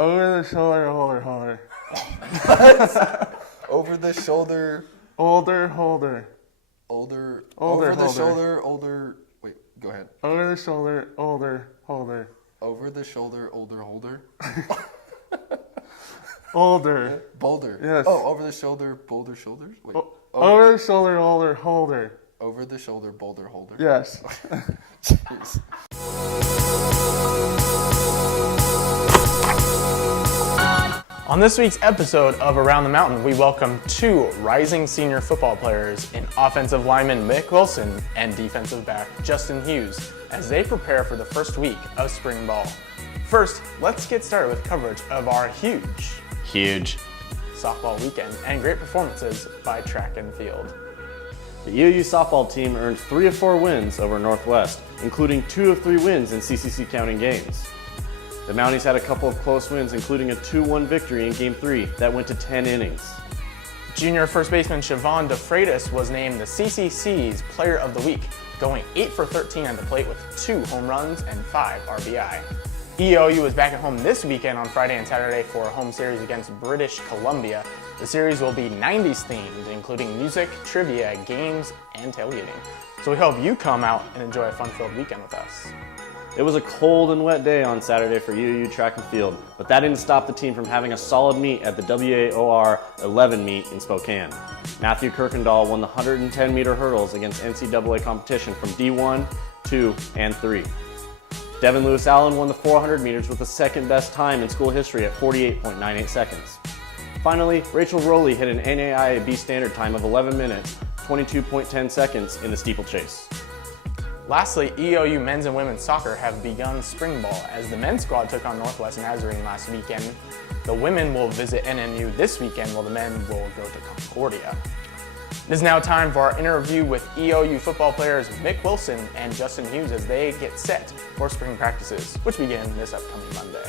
Over the shoulder, holder. Over the shoulder. Holder. Over the shoulder, older. Wait, go ahead. Over the shoulder, holder. Over the shoulder, holder. Older. Boulder. Yes. Oh, over the shoulder, boulder shoulders? Wait. Over the shoulder, holder. Over the shoulder, boulder holder. Yes. Jeez. On this week's episode of Around the Mountain, we welcome two rising senior football players in offensive lineman Mick Wilson and defensive back Justin Hughes as they prepare for the first week of spring ball. First, let's get started with coverage of our huge softball weekend and great performances by track and field. The EOU softball team earned 3 of 4 wins over Northwest, including 2 of 3 wins in CCC counting games. The Mounties had a couple of close wins, including a 2-1 victory in Game 3 that went to 10 innings. Junior first baseman Siobhan DeFreitas was named the CCC's Player of the Week, going 8 for 13 at the plate with 2 home runs and 5 RBI. EOU is back at home this weekend on Friday and Saturday for a home series against British Columbia. The series will be 90s themed, including music, trivia, games, and tailgating. So we hope you come out and enjoy a fun-filled weekend with us. It was a cold and wet day on Saturday for EOU track and field, but that didn't stop the team from having a solid meet at the WAOR 11 meet in Spokane. Matthew Kirkendall won the 110-meter hurdles against NCAA competition from D1, 2, and 3. Devin Lewis Allen won the 400 meters with the second best time in school history at 48.98 seconds. Finally, Rachel Rowley hit an NAIA B standard time of 11 minutes, 22.10 seconds in the steeplechase. Lastly, EOU men's and women's soccer have begun spring ball as the men's squad took on Northwest Nazarene last weekend. The women will visit NNU this weekend while the men will go to Concordia. It is now time for our interview with EOU football players Mick Wilson and Justin Hughes as they get set for spring practices, which begin this upcoming Monday.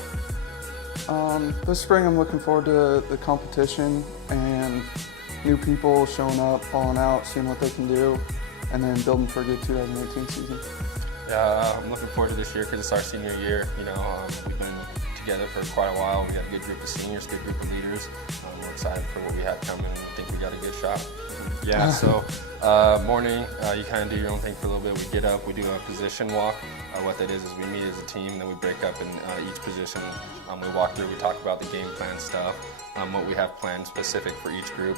This spring I'm looking forward to the competition and new people showing up, falling out, seeing what they can do, and then building for a good 2018 season. Yeah, I'm looking forward to this year because it's our senior year. We've been together for quite a while. We got a good group of seniors, good group of leaders. We're excited for what we have coming and think we got a good shot. Yeah, so morning, you kind of do your own thing for a little bit. We get up, we do a position walk. What that is we meet as a team, then we break up in each position. We walk through, we talk about the game plan stuff, what we have planned specific for each group,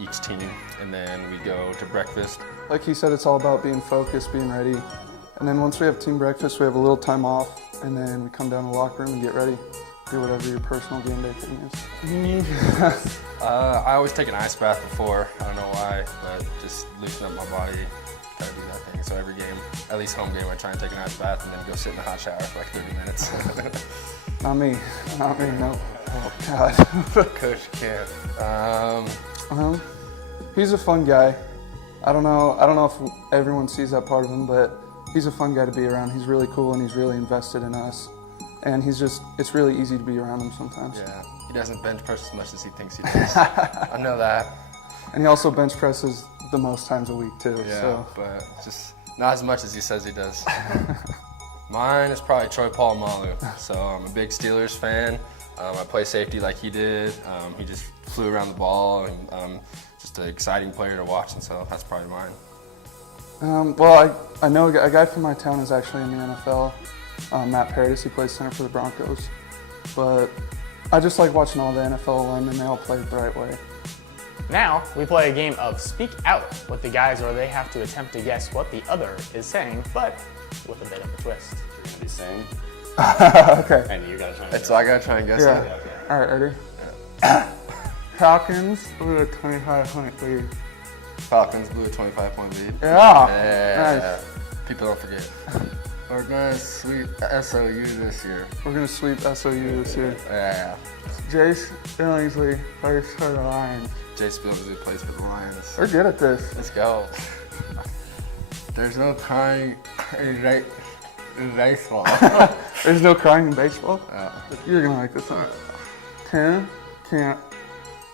each team, and then we go to breakfast. Like he said, it's all about being focused, being ready. And then once we have team breakfast, we have a little time off, and then we come down to the locker room and get ready. Do whatever your personal game day thing is. I always take an ice bath before. I don't know why, but just loosen up my body, kind of do that thing. So every game, at least home game, I try and take an ice bath and then go sit in the hot shower for like 30 minutes. Not me, no. Oh God. Coach Camp. He's a fun guy. I don't know if everyone sees that part of him, but he's a fun guy to be around. He's really cool and he's really invested in us. And it's really easy to be around him sometimes. Yeah, he doesn't bench press as much as he thinks he does. I know that. And he also bench presses the most times a week too. Yeah, so. But just not as much as he says he does. Mine is probably Troy Polamalu. So I'm a big Steelers fan. I play safety like he did. He just flew around the ball and just an exciting player to watch, and so that's probably mine. Well, I know a guy from my town is actually in the NFL. Matt Paradis, he plays center for the Broncos. But I just like watching all the NFL linemen. They all play it the right way. Now, we play a game of Speak Out with the guys where they have to attempt to guess what the other is saying, but with a bit of a twist. You're going to be saying? Okay. And you got to try and guess. So I got to try and guess Yeah. it. Okay. All right, ready? Yeah. Falcons blew a 25-point lead. Falcons blew a 25-point lead. Yeah. Nice. People don't forget. We're going to sweep SOU this year. We're going to sweep SOU this year. Yeah. Jace Billingsley plays for the Lions. Jace Billingsley plays for the Lions. We're good at this. Let's go. There's no crying in baseball. There's no crying in baseball? You're going to like this one. Tim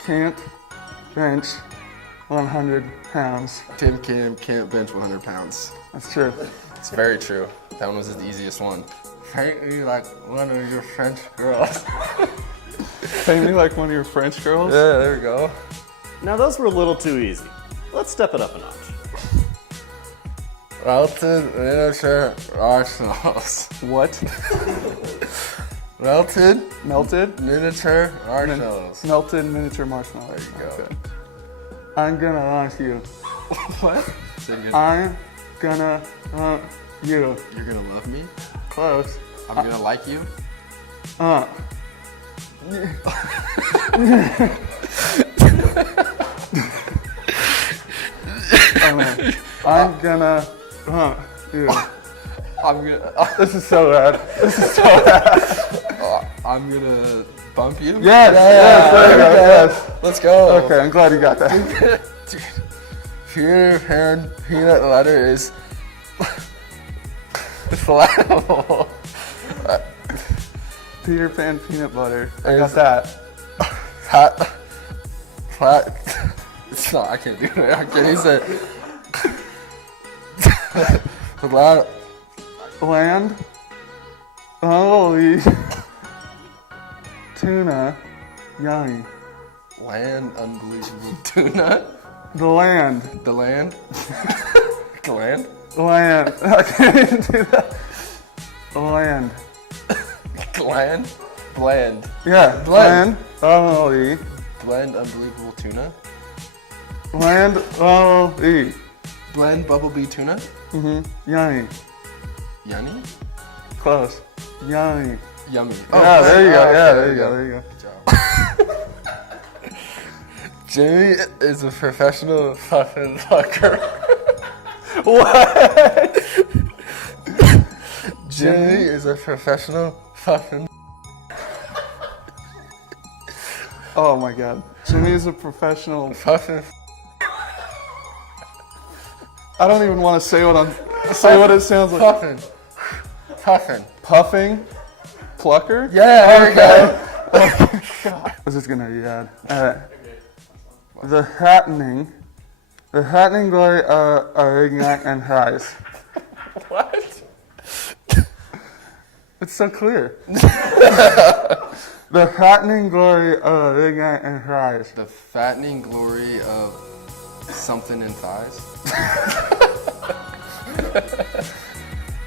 can't bench 100 pounds. Tim can't bench 100 pounds. That's true. It's very true. That one was the easiest one. Paint me like one of your French girls. Paint me like one of your French girls? Yeah, there we go. Now those were a little too easy. Let's step it up a notch. Melted miniature marshmallows. What? Melted Melted? miniature marshmallows. Melted miniature marshmallows. There you go. Okay. I'm gonna hunt you. What? So I'm gonna hunt you. you're gonna love me? Close. I'm gonna like you? I'm gonna hunt you. I'm gonna. This is so bad. This is so bad. I'm gonna bump you? Yes, yes, there you go, yes. Let's go. Okay, I'm glad you got that. Dude, Peter Pan peanut butter is flammable. Peter Pan peanut butter. I got that. Flat. It's not. I can't do it. I can't use it. Land. Holy. Tuna. Yummy. Land unbelievable tuna. The land. The land. The land. Land. I can't even do that. Land. Land. Bland. Yeah. Blend. Land. Holy. Blend unbelievable tuna. Land. Holy. Blend bumblebee tuna. Yummy. Yummy. Close. Yummy. Yummy. Yeah, there you go. okay, Yeah, there you go. There you go. Good job. Jimmy is a professional fucking fucker. What? Jimmy is a professional fucking. Oh my God. Jimmy is a professional. Fucking. I don't even want to say what it sounds like. Puffin. Puffin. Puffing. Plucker? Yeah, there we go. This is gonna be bad. Alright. The fattening glory of Ignac and fries. What? It's so clear. The fattening glory of Ignac and fries. The fattening glory of something in thighs.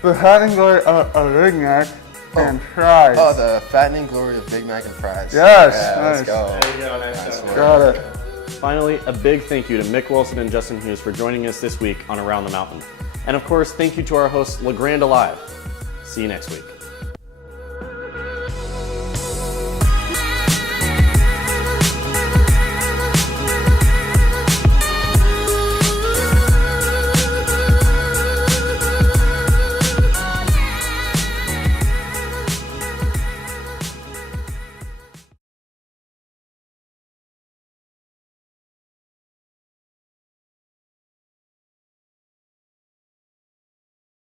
The fattening glory of Ignac and fries. Oh, the fattening glory of Big Mac and fries. Yes, Yeah, nice. let's go. There you go, nice work. Got it. Finally, a big thank you to Mick Wilson and Justin Hughes for joining us this week on Around the Mountain. And of course, thank you to our host, LeGrand Alive. See you next week.